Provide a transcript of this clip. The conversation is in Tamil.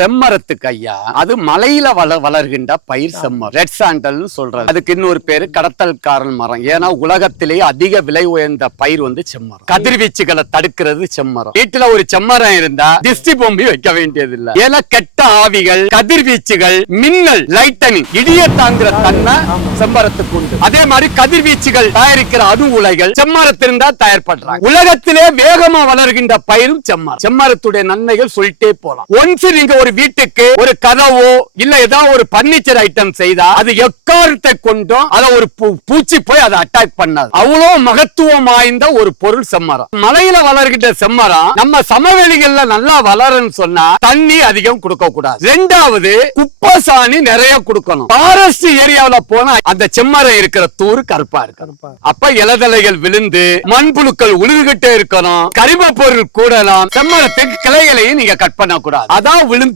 செம்மரத்துக்கு ஐயா அது மலையில வள வளர்கின்ற பயிர் செம்மரம். ரெட் சாண்டல் சொல்றது அதுக்கு இன்னொரு பேரு கடத்தல்காரன் மரம். ஏன்னா உலகத்திலேயே அதிக விலை உயர்ந்த பயிர் வந்து செம்மரம். கதிர்வீச்சுகளை தடுக்கிறது செம்மரம். வீட்டுல ஒரு செம்மரம் இருந்தா திஷ்டி பொம்பி வைக்க வேண்டியது இல்ல ஏன்னா கெட்ட ஆவிகள் கதிர்வீச்சுகள் மின்னல் லைட்டனிங் இடிய தாங்குற தன்மை செம்மரத்துக்கு உண்டு. அதே மாதிரி கதிர்வீச்சுகள் தயாரிக்கிற அணு உலைகள் செம்மரத்திலிருந்தா தயார் பண்றாங்க உலகத்திலே வேகமா வளர்கின்ற பயிரும் செம்மரம். செம்மரத்துடைய நன்மைகள் சொல்லிட்டே போலாம். ஒன்ஸ் நீங்க ஒரு வீட்டுக்கு ஒரு கதவோ இல்ல ஏதாவது ஒரு பர்னிச்சர் ஐட்டம் செய்தா அது எக்காரத்தை கொண்டும் அத ஒரு பூச்சி போய் அதை அட்டாக் பண்ணாது. அவ்வளவு மகத்துவம் வாய்ந்த ஒரு பொருள் செம்மரம். மலையில வளர்கின்ற செம்மரம் நம்ம சமவெளிகள்ல நல்லா வளரும்னு சொன்னா தண்ணி அதிகம் கொடுக்க கூடாது. ரெண்டாவது குப்பை சாணி நிறைய கொடுக்கணும். ஃபாரஸ்ட் ஏரியாவுல போனா அந்த செம்மரம் இருக்கிற தூர் கருப்பா இருக்கு அப்ப இலதலைகள் விழுந்து மண்புழுக்கள் உழுதுகிட்டே இருக்கணும். கரிம பொருள் கூடலாம். செம்மரத்துக்கு கிளைகளையும் நீங்க கட் பண்ண கூடாது அதான் விழுந்து